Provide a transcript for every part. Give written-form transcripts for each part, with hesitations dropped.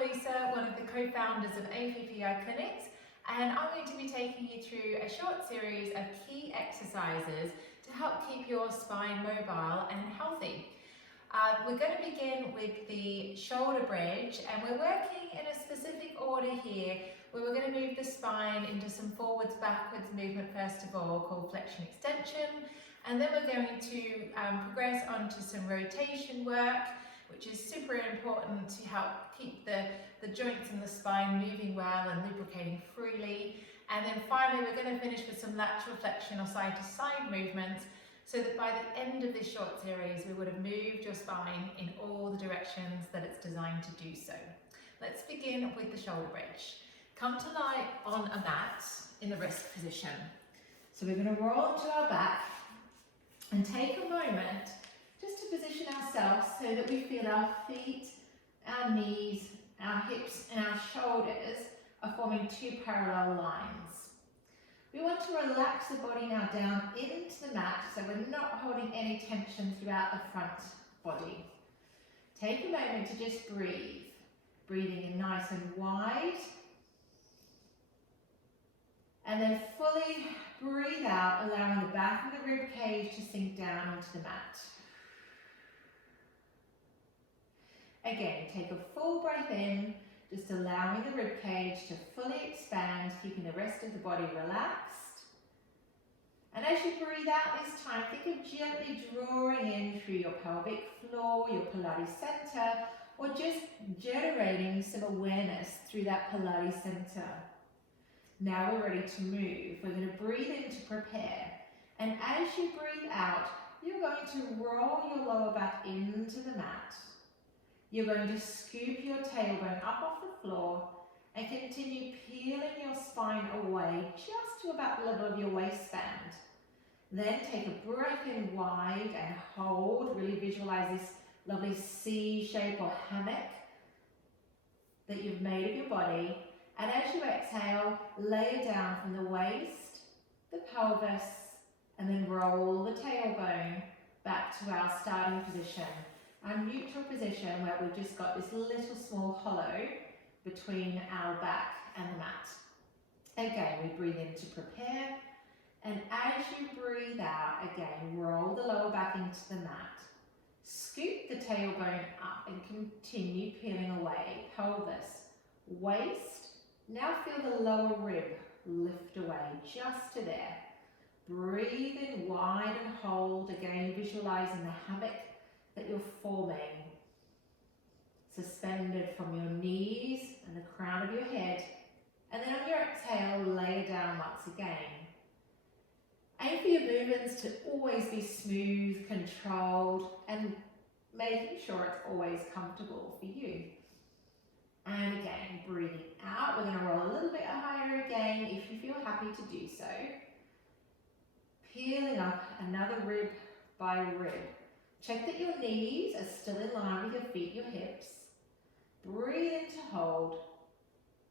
Lisa, one of the co-founders of APPI Clinics, and I'm going to be taking you through a short series of key exercises to help keep your spine mobile and healthy. We're going to begin with the shoulder bridge, and we're working in a specific order here where we're going to move the spine into some forwards backwards movement first of all, called flexion extension, and then we're going to progress onto some rotation work, which is super important to help keep the joints in the spine moving well and lubricating freely. And then finally we're going to finish with some lateral flexion or side to side movements, so that by the end of this short series we would have moved your spine in all the directions that it's designed to do so. Let's begin with the shoulder bridge. Come to lie on a mat in the rest position. So we're going to roll onto our back and take a moment just to position ourselves so that we feel our feet, our knees, our hips and our shoulders are forming two parallel lines. We want to relax the body now down into the mat so we're not holding any tension throughout the front body. Take a moment to just breathe. Breathing in nice and wide. And then fully breathe out, allowing the back of the rib cage to sink down into the mat. Again, take a full breath in, just allowing the rib cage to fully expand, keeping the rest of the body relaxed. And as you breathe out this time, think of gently drawing in through your pelvic floor, your Pilates center, or just generating some awareness through that Pilates center. Now we're ready to move. We're going to breathe in to prepare. And as you breathe out, you're going to roll your lower back into the mat. You're going to scoop your tailbone up off the floor and continue peeling your spine away just to about the level of your waistband. Then take a breath in wide and hold. Really visualize this lovely C shape or hammock that you've made of your body. And as you exhale, lay down from the waist, the pelvis, and then roll the tailbone back to our starting position. Our neutral position where we've just got this little small hollow between our back and the mat. Again, we breathe in to prepare, and as you breathe out, again, roll the lower back into the mat. Scoop the tailbone up and continue peeling away. Pelvis, waist, now feel the lower rib lift away just to there. Breathe in wide and hold, again visualizing the hammock that you're forming, suspended from your knees and the crown of your head, and then on your exhale, lay down once again. Aim for your movements to always be smooth, controlled, and making sure it's always comfortable for you. And again, breathing out, we're going to roll a little bit higher again if you feel happy to do so. Peeling up another rib by rib. Check that your knees are still in line with your feet, your hips. Breathe in to hold.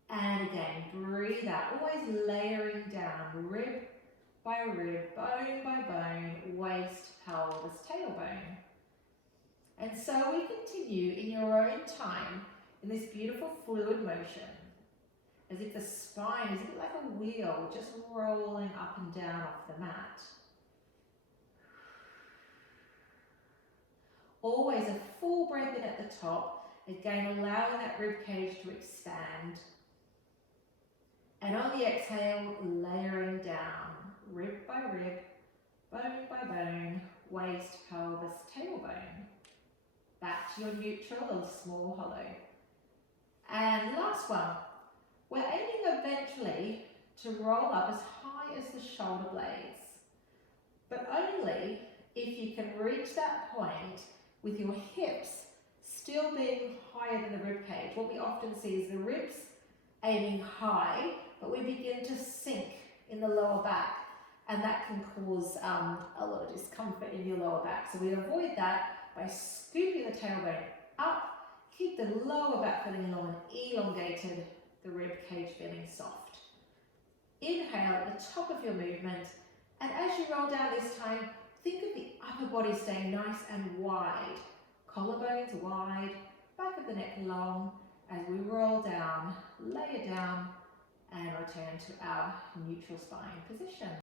And again, breathe out, always layering down rib by rib, bone by bone, waist, pelvis, tailbone. And so we continue in your own time in this beautiful fluid motion, as if the spine is like a wheel just rolling up and down off the mat. Always a full breath in at the top, again allowing that rib cage to expand. And on the exhale, layering down, rib by rib, bone by bone, waist, pelvis, tailbone. Back to your neutral or small hollow. And last one, we're aiming eventually to roll up as high as the shoulder blades, but only if you can reach that point with your hips still being higher than the rib cage. What we often see is the ribs aiming high, but we begin to sink in the lower back, and that can cause a lot of discomfort in your lower back. So we avoid that by scooping the tailbone up, keep the lower back feeling long and elongated, the rib cage feeling soft. Inhale at the top of your movement, and as you roll down this time, think of the upper body staying nice and wide. Collarbones wide, back of the neck long, as we roll down and return to our neutral spine position.